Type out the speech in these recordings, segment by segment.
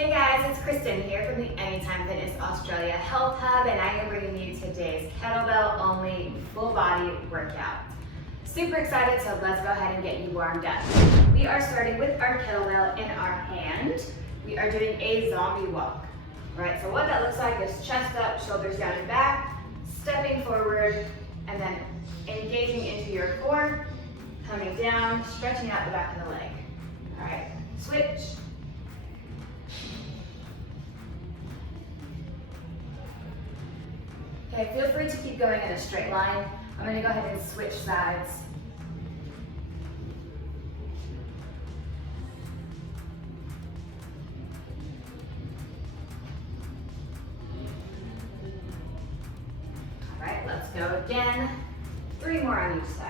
Hey guys, it's Kristen here from the Anytime Fitness Australia Health Hub, and I am bringing you today's kettlebell only full body workout. Super excited, so let's go ahead and get you warmed up. We are starting with our kettlebell in our hand. We are doing a zombie walk. All right, so what that looks like is chest up, shoulders down and back, stepping forward, and then engaging into your core, coming down, stretching out the back of the leg. All right, switch. Okay, feel free to keep going in a straight line. I'm going to go ahead and switch sides. All right, let's go again. 3 more on each side.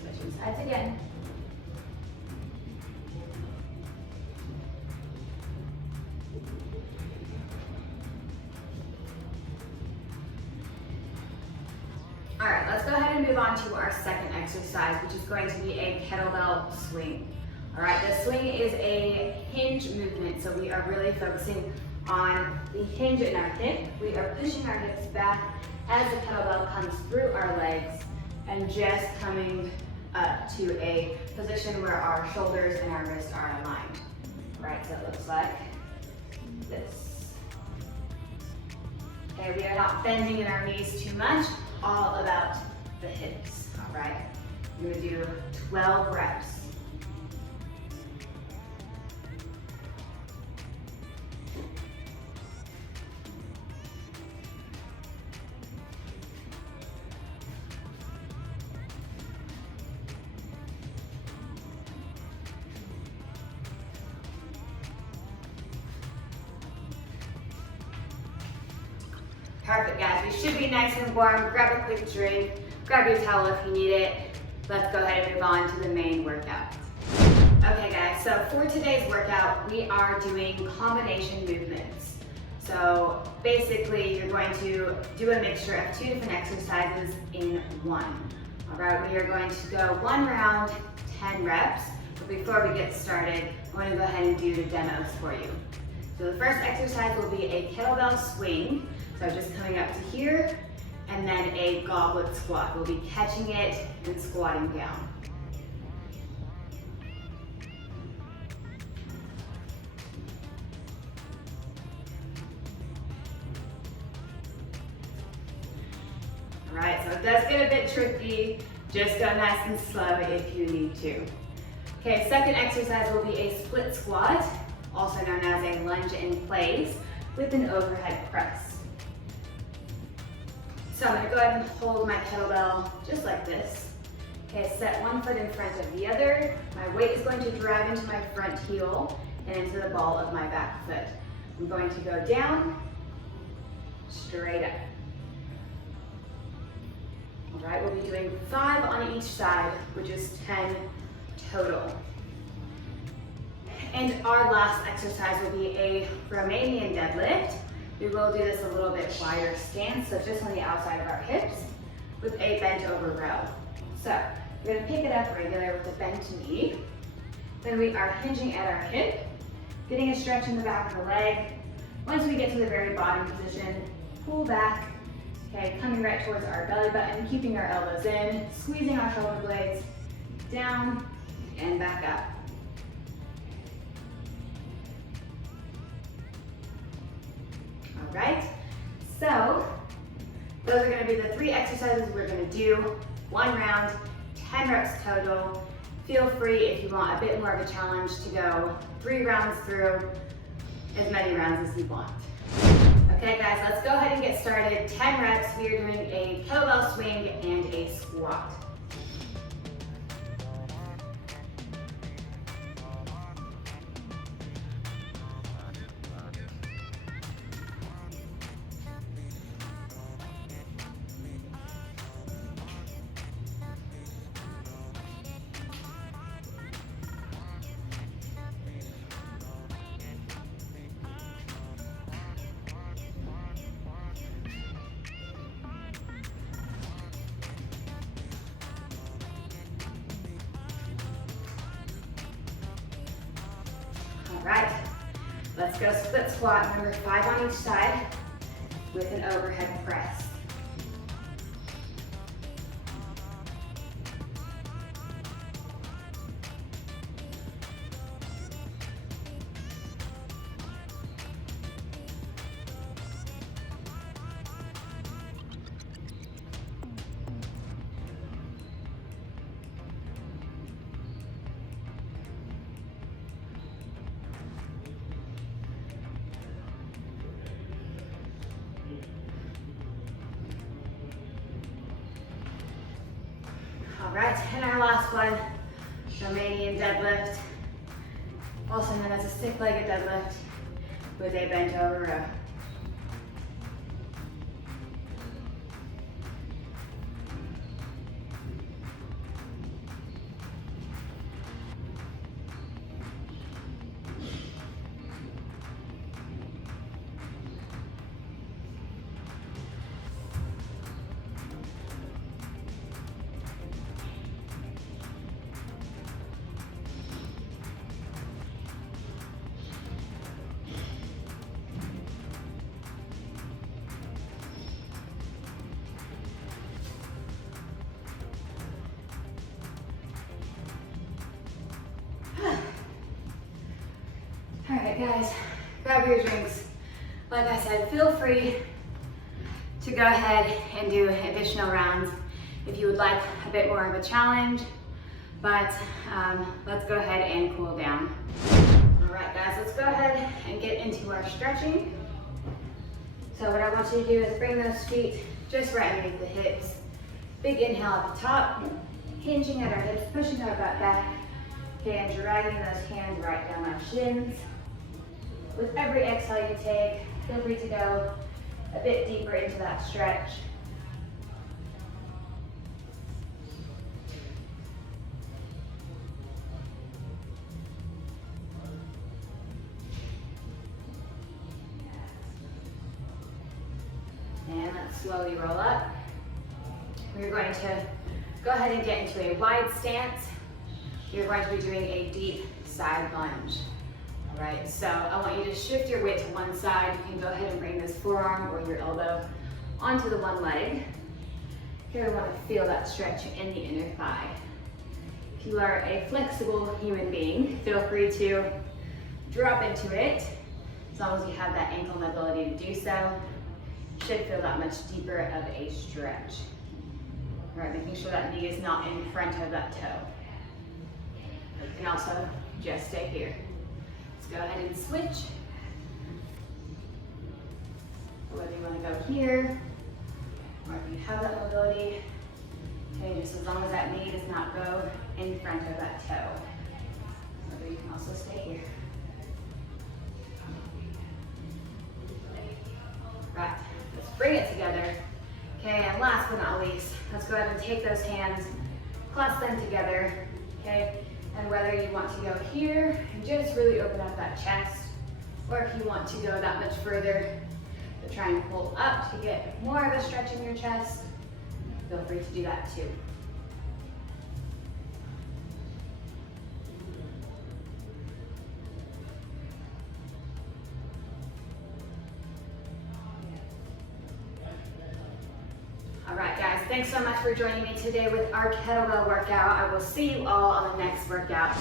Switching sides again. All right, let's go ahead and move on to our second exercise, which is going to be a kettlebell swing. All right, the swing is a hinge movement, so we are really focusing on the hinge in our hip. We are pushing our hips back as the kettlebell comes through our legs and just coming up to a position where our shoulders and our wrists are aligned. All right, so it looks like this. Okay, we are not bending in our knees too much, all about the hips. All right, we're gonna do 12 reps. Perfect, guys. We should be nice and warm. Grab a quick drink, grab your towel if you need it. Let's go ahead and move on to the main workout. Okay, guys, so for today's workout, we are doing combination movements. So basically, you're going to do a mixture of 2 different exercises in one. All right, we are going to go 1 round, 10 reps. But before we get started, I want to go ahead and do the demos for you. So the first exercise will be a kettlebell swing. So just coming up to here, and then a goblet squat. We'll be catching it and squatting down. All right, so it does get a bit tricky. Just go nice and slow if you need to. Okay, second exercise will be a split squat, also known as a lunge in place with an overhead press. So I'm going to go ahead and hold my kettlebell just like this. Okay, set one foot in front of the other. My weight is going to drive into my front heel and into the ball of my back foot. I'm going to go down, straight up. All right, we'll be doing 5 on each side, which is 10 total. And our last exercise will be a Romanian Deadlift. We will do this a little bit wider stance, so just on the outside of our hips with a bent over row. So we're gonna pick it up regular with a bent knee. Then we are hinging at our hip, getting a stretch in the back of the leg. Once we get to the very bottom position, pull back, okay, coming right towards our belly button, keeping our elbows in, squeezing our shoulder blades, down and back up. All right, so those are going to be the 3 exercises we're going to do. 1 round, 10 reps total. Feel free, if you want a bit more of a challenge, to go 3 rounds through, as many rounds as you want. Okay guys, let's go ahead and get started. 10 reps, we are doing a kettlebell swing and a squat. right, let's go split squat. Remember, 5 on each side with an overhead press. All right, and our last one, Romanian Deadlift, also known as a stiff-legged deadlift with a bent over row. All right, guys, grab your drinks. Like I said, feel free to go ahead and do additional rounds if you would like a bit more of a challenge, but let's go ahead and cool down. All right, guys, let's go ahead and get into our stretching. So what I want you to do is bring those feet just right underneath the hips. Big inhale at the top, hinging at our hips, pushing our butt back, okay, and dragging those hands right down our shins. With every exhale you take, feel free to go a bit deeper into that stretch. And let's slowly roll up. We're going to go ahead and get into a wide stance. You're going to be doing a deep side lunge. All right, so I want you to shift your weight to one side. You can go ahead and bring this forearm or your elbow onto the one leg. Here we want to feel that stretch in the inner thigh. If you are a flexible human being, feel free to drop into it. As long as you have that ankle mobility to do so, you should feel that much deeper of a stretch. All right, making sure that knee is not in front of that toe. You can also just stay here. Let's go ahead and switch. Whether you want to go here, or if you have that mobility, okay, just as long as that knee does not go in front of that toe. Whether you can also stay here. Right, let's bring it together. Okay, and last but not least, let's go ahead and take those hands, clasp them together, okay? And whether you want to go here and just really open up that chest, or if you want to go that much further, to try and pull up to get more of a stretch in your chest, feel free to do that too. All right, guys, thanks so much for joining me today with our kettlebell workout. I will see you all on the next workout.